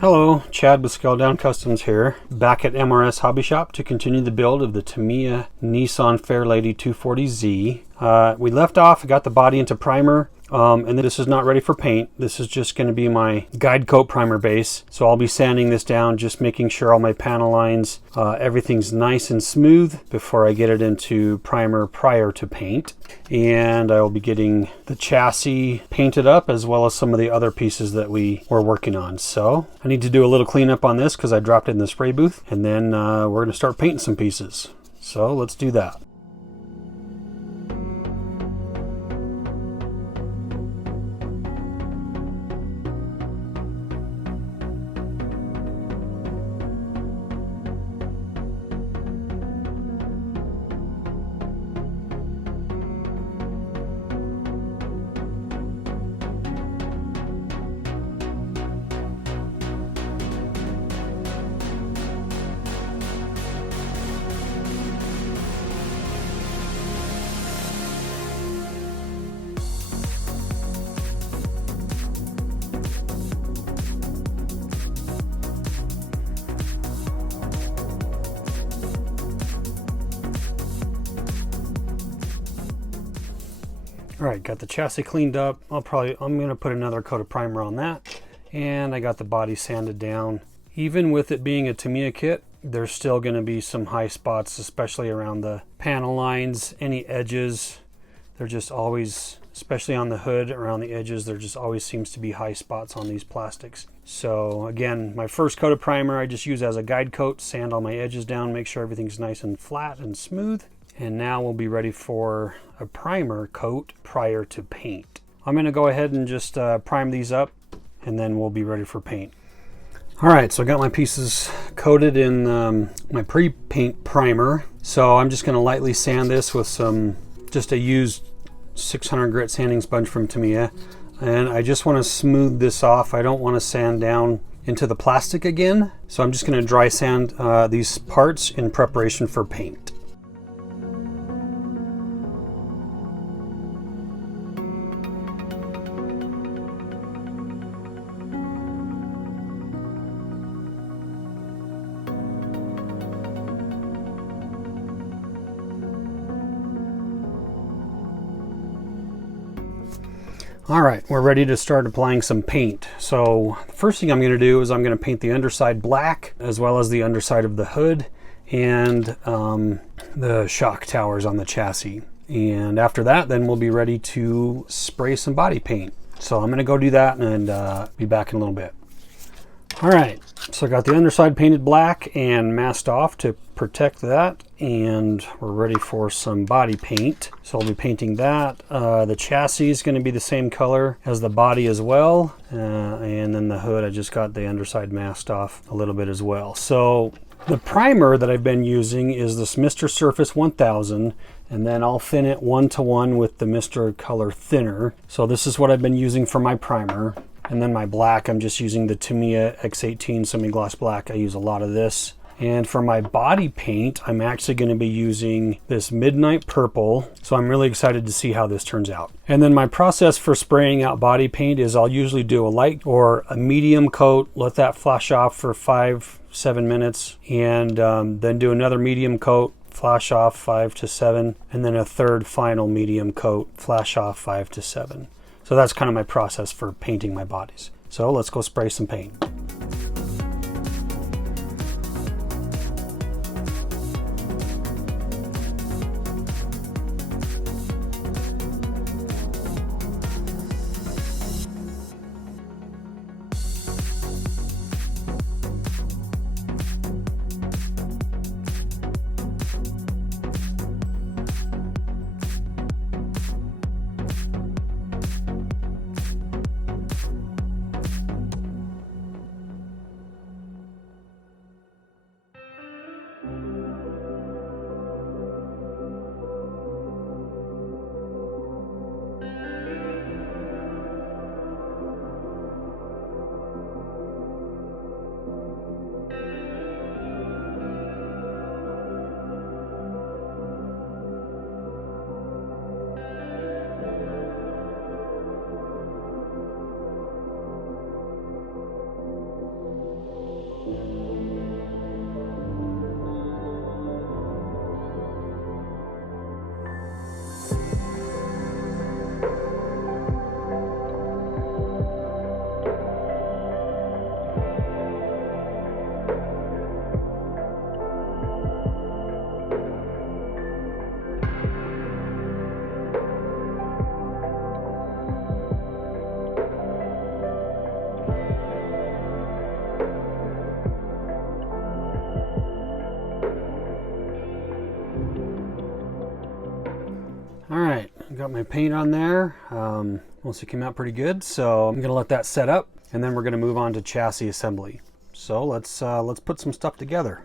Hello, Chad with Scale Down Customs here, back at MRS Hobby Shop to continue the build of the Tamiya Nissan Fairlady 240Z. We left off, got the body into primer, and this is not ready for paint. This is just going to be my guide coat primer base. So I'll be sanding this down, just making sure all my panel lines, everything's nice and smooth before I get it into primer prior to paint. And I will be getting the chassis painted up as well as some of the other pieces that we were working on. So I need to do a little cleanup on this because I dropped it in the spray booth, and then we're going to start painting some pieces. So let's do that. All right, got the chassis cleaned up. I'm going to put another coat of primer on that. And I got the body sanded down. Even with it being a Tamiya kit, there's still going to be some high spots, especially around the panel lines, any edges. They're just always, especially on the hood, around the edges, there just always seems to be high spots on these plastics. So again, my first coat of primer I just use as a guide coat, sand all my edges down, make sure everything's nice and flat and smooth. And now we'll be ready for a primer coat prior to paint. I'm going to go ahead and just prime these up, and then we'll be ready for paint. All right, so I got my pieces coated in my pre-paint primer. So I'm just going to lightly sand this with just a used 600 grit sanding sponge from Tamiya. And I just want to smooth this off. I don't want to sand down into the plastic again. So I'm just going to dry sand these parts in preparation for paint. All right, we're ready to start applying some paint. So the first thing I'm going to do is I'm going to paint the underside black, as well as the underside of the hood and the shock towers on the chassis. And after that, then we'll be ready to spray some body paint. So I'm going to go do that and be back in a little bit. All right, so I got the underside painted black and masked off to protect that, and we're ready for some body paint. So I'll be painting that. The chassis is going to be the same color as the body as well, and then the hood, I just got the underside masked off a little bit as well. So the primer that I've been using is this Mr. Surface 1000, and then I'll thin it 1-to-1 with the Mr. Color Thinner. So this is what I've been using for my primer. And then my black, I'm just using the Tamiya X18 semi-gloss black. I use a lot of this. And for my body paint, I'm actually going to be using this Midnight Purple. So I'm really excited to see how this turns out. And then my process for spraying out body paint is I'll usually do a light or a medium coat, let that flash off for 5-7 minutes, and then do another medium coat, flash off 5 to 7, and then a third final medium coat, flash off 5 to 7. So that's kind of my process for painting my bodies. So let's go spray some paint. All right, got my paint on there. Mostly came out pretty good, so I'm gonna let that set up, and then we're gonna move on to chassis assembly. So let's put some stuff together.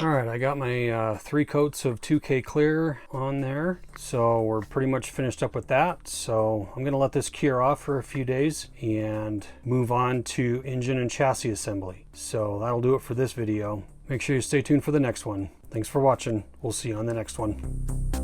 All right, I got my 3 coats of 2K clear on there, so we're pretty much finished up with that. So I'm gonna let this cure off for a few days and move on to engine and chassis assembly. So that'll do it for this video. Make sure you stay tuned for the next one. Thanks for watching. We'll see you on the next one.